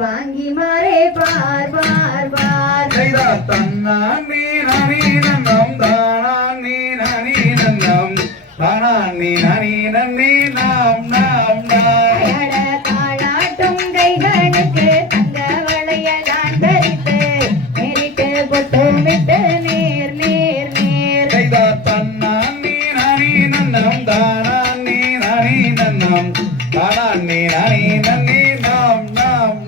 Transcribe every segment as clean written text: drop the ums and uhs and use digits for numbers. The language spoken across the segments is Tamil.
வாங்கி மாறே பார் பார் பார் தன்னா நீ நனி நன்னம் தானா நீ நனி நன்னம் தானா நீ நனி நன்னி நாம் நாம் தாளாட்டும் கைகளுக்கு தங்க வளையலான் தரித்து நேரிட்டு பொட்டுமிட்டு நேர் நேர் நேர் தன்னா நீ நனி நன்னம் தானா நீ நனி நன்னம் தானா நீ நனி நன்னி நாம் நாம்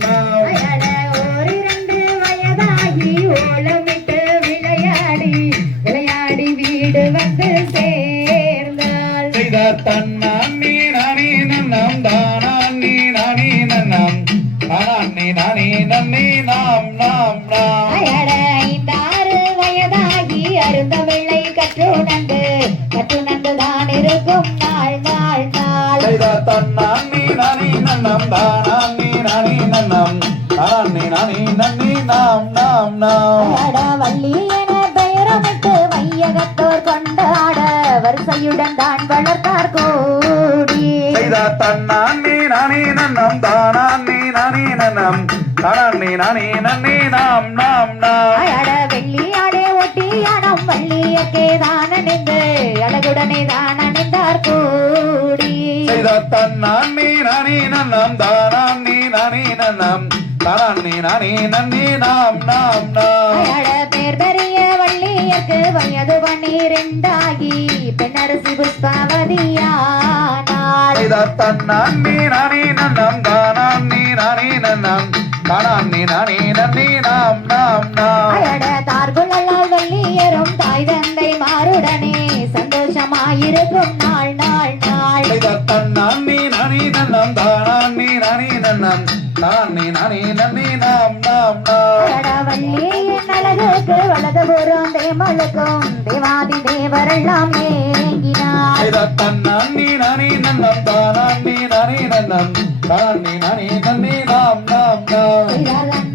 ஓலமிட்டு விளையாடி விளையாடி வீடு வந்து சேர்ந்தாள் தன்னா நீ நனி நன்னம் தானா நீ நனி நன்னம் தானா நீ நனி நன்னி நாம் நாம் நாம் 5-6 வயதாகி அருந்தமிழை கற்றுணர்ந்து தான் இருக்கும் நாள் நாள் நாள் தன்னா நீ நனி நன்னம் தானா நீ நனி நன்னம் தானி நனி நன்னி நாம் நாம் நாம் வள்ளி என பெயரமிட்டு வையகத்தோர் கொண்டாட வரிசையுடன் தான் வளர்த்தார் கூடி தன்னா நீ நனி நன்னம் தானா நீ நனி நன்னம் தானி நனி நன்னி நாம் நாம் நாம் வெள்ளி ஆடே ஒட்டியானம் வள்ளியக்கே தான் அணிந்து அழகுடனே தான் அணிந்தார் கூடி தன்னா நீ நனி நன்னம் தானா நீ நனி நன்னம் தானி நனி நன்னி நாம் நாம் நாம் பேர் பெரிய வள்ளியக்கு வயது 12 பெண்ணரசி புஷ்பாவதியானாள் தன்னா நீ நனி நன்னம் தானா நீ நனி நன்னம் தானி நனி நன்னி நாம் நாம் நாம் தார்குழலால் வள்ளியரும் தாய் தந்தை மாருடனே சந்தோஷமாயிருக்கும் நாள் நாள் நாள் தன்னா நீ நனி நன்னம் தானா நீ நனி நன்னம் நானே நானே நன்னே நாம் நாம் நாம் வள்ளியின் அழகுக்கு வலதுபுறம் தேமழுக்கும் தேவாதி தேவரெல்லாம் ஏங்கினார் தன்னானே நானே நன்னம் தானே நானே நன்னம் தானே நானே நன்னே நாம் நாம் நாம்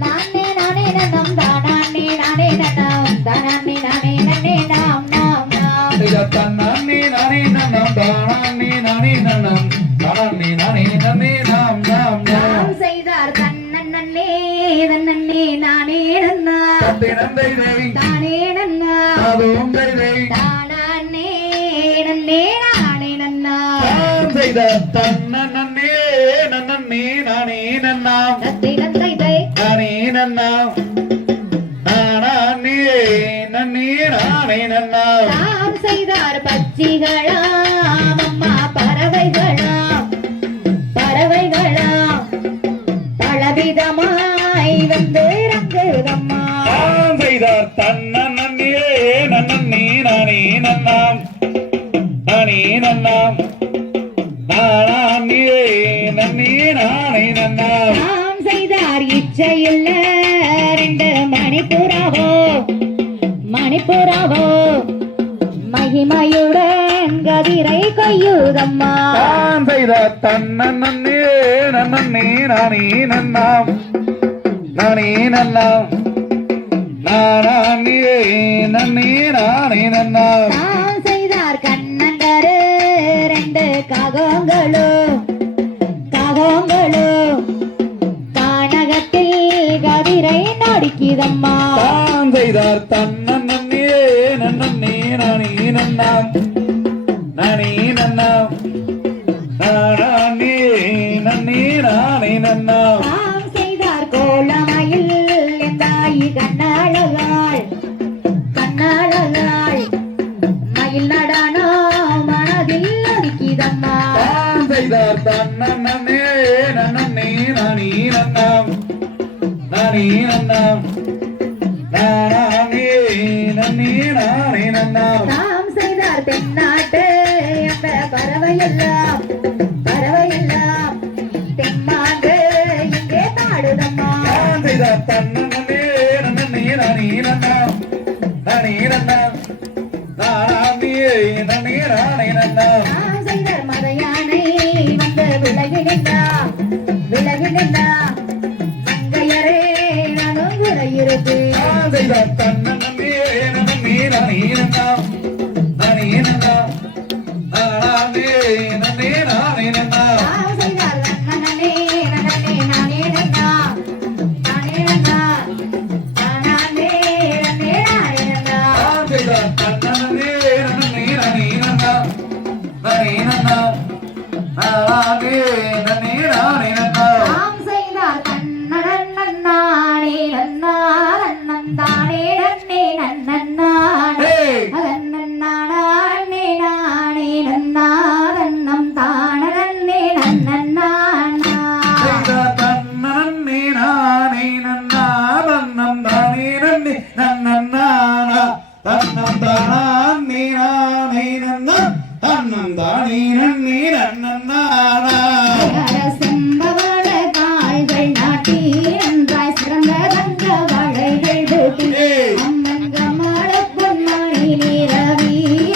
நானே நானே நன்னம் தானே நானே நன்னம் தானே நானே நன்னே நாம் நாம் நாம் தன்னானே நானே நன்னம் தானே நானே நன்னம் தானே நானே நன்னே நாம் நாம் நாம் செய்தார் தன்னன் நன்னே தன்னே நானே நன்னா நந்தை தேவி தானே நன்னா அதுவும் தேவி தானே நன்னே நானே நன்னா செய்த தன்னே நன்னே நானே நன்னாம் நத்தை நத்தை தை நானே நன்னாம் நானே நன்னே நானே நன்னாம் தாம் செய்தார் பச்சிகளாம் அம்மா பறவைகளாம் பறவைகளாம் பலவிதமாய் வந்து இறங்குதம்மா தாம் செய்தார் தன்னே நன்னே நானே நன்னாம் நானே நன்னாம் நானே நன்னே நானே நன்னாம் தாம் செய்தார் இச்சையுள்ள ரெண்டு மணிப்புறாவோ மணிப்புறாவோ மகிமையுடன் கதிரை கையுதம்மா தாம் செய்த தன்னே நன்னே நானே நன்னாம் நானே நன்னாம் நானே நன்னே நானே நன்னாம் தாம் செய்தார் கண்ணங்கரு ரெண்டு காகங்களோ காகங்களோ கானகத்தில் கதிரை நடிக்குதம்மா தாம் செய்தார் தன்னே நன்னே நானே நன்னாம் நானே நன்னாம் நானே நன்னே நானே நன்னாம் தாம் செய்தார் கோலமயில் எந்தாயி கண்ணாளகாள் கண்ணாளகாள் மயில் நடனோ மனதில் அடிக்குதம்மா தாம் செய்தார் தன்னே நன்னே நானே நன்னாம் நானே நன்னாம் நானே நன்னே நானே நன்னாம் தாம் செய்தார் தென்னாட்டு அந்த பறவையெல்லாம் பறவையெல்லாம் தெம்மாண்டு இங்கே பாடுதம்மா தாம் செய்தார் தன்னே நன்னே நானே நன்னாம் நானே நன்னாம் நானே நன்னே நானே நன்னாம் தாம் செய்தார் மத யானை வந்து விலகி நின்றா விலகி நின்றா மங்கையரே நானும் குறையிருக்கு தாம் செய்தார் தன்னே நன்னே நானே நன்னாம் நானே நன்னாம் நானே நன்னே நானே நன்னாம் தாம் செய்தார் நன்னனே நன்னனே நானே நன்னா நானே நன்னா நானே நன்னே நானே நன்னா தாம் செய்தார் தன்னே நன்னே நானே நன்னாம் நானே நன்னாம் நானே நன்னே நானே நன்னாம் தாம் செய்தார் தன்னடன் நன்னானே நன்னா நன்னன் தானே நன்னே நன்னன் நானே நன்னே நானே நன்னா நன்னம் தான நன்னே நன்னன் நானா செய்தார் தன்னே நானே நன்னா நன்னம் தானே நன்னே நன்னன் நானா தன்னம் தானே நானே நன்னா தன்னம் தானே நன்னே நன்னன் நானா செம்பவள கால்கள் நாட்டி நன்றாய் சிறந்த தங்க வளைகள் பூட்டி அம்மன் கமல பொன்மணி நிறவி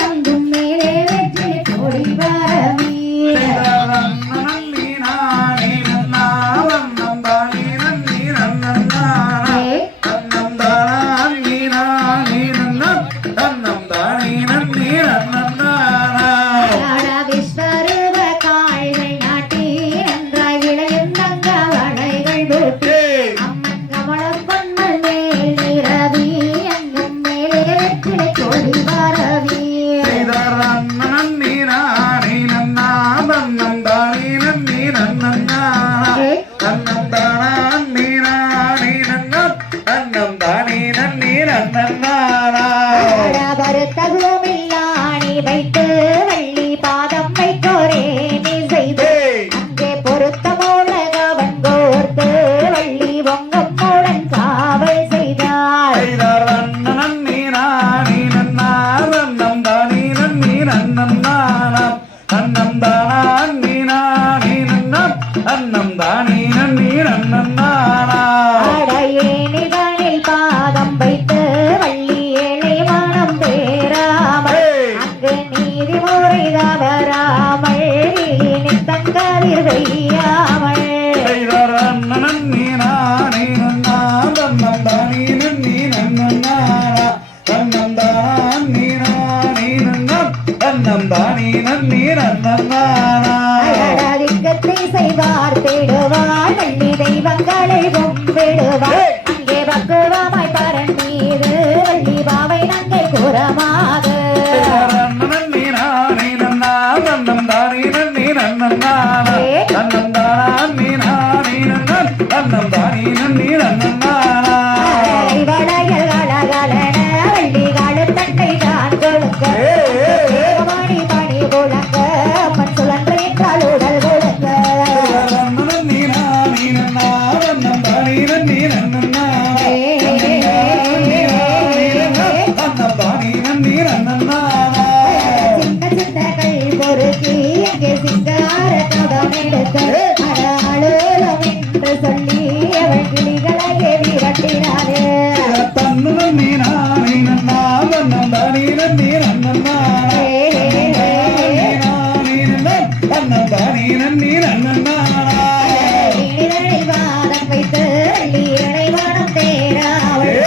அங்கும் மேலே வெற்றி கொடி பரவி நன்னே நானே நன்னா தன்னம் தானே நன்னே நன்னன் நானா தன்னம் தானே நானே நன்னா தன்னம் தானே நன்னே நன்னன் நானா விஸ்வரூப கால்கள் நாட்டி நன்றாய் விளையும் தங்க வளைகள் பூட்டி அம்மன் கமல பொன்மல் மேல் நிறவி அங்கும் மேலே வெற்றி கொடி பரவி செய்தார் நன்னே நானே நன்னா தன்னம் தானே நன்னே நன்னன் நானா தன்னம் தானே நானே நன்னா தன்னம் தானே நன்னே நன்னன் நானா பருத்தகுமில்லாணி வைத்து வள்ளி பாதம் வைத்தோரே நீ செய்து அங்கே பொருத்தமோலகவன் கோர்த்து வள்ளி பொங்கம் மூடன் காவல் செய்தார் செய்தார் நன்னே நானே நன்னா தன்னம் தானே நன்னே நன்னன் நானா தன்னம் தானே நானே நன்னா தன்னம் தானே நன்னே நன்னன் ஊரை தவறாமல் நித்தங்கதிர் வெய்யாமல் திக்கத்தை செய்வார் தேடுவார் வெள்ளி தெய்வங்களை கும்பிடுவார் அங்கே பக்குவமாய் பரன் மீது வள்ளி பாவை நங்கை குரமாது வளையல் அழகலன வள்ளி காலத்தட்டை தான் கொடுக்க மணி மணி குழங்க அம்மன் சுழன்றால் உடல் கொடுங்க சின்ன சின்ன கை பொறுக்கி அங்கே சிங்கார கதம் எடுத்து அடாளுலம் என்று சொல்லி அவள் கிளிகளையே விரட்டினாரே வாதம் வைத்து வள்ளி வானம் தேராவள்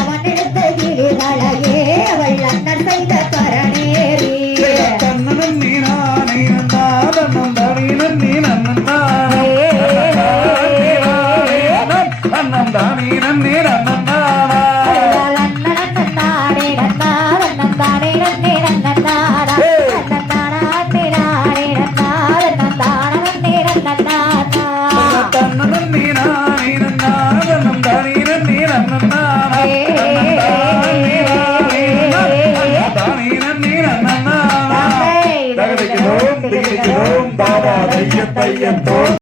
அவன் எடுத்த கிளிகளையே அவள் அண்ணன் செய்த கரணேறி பாபா தையம்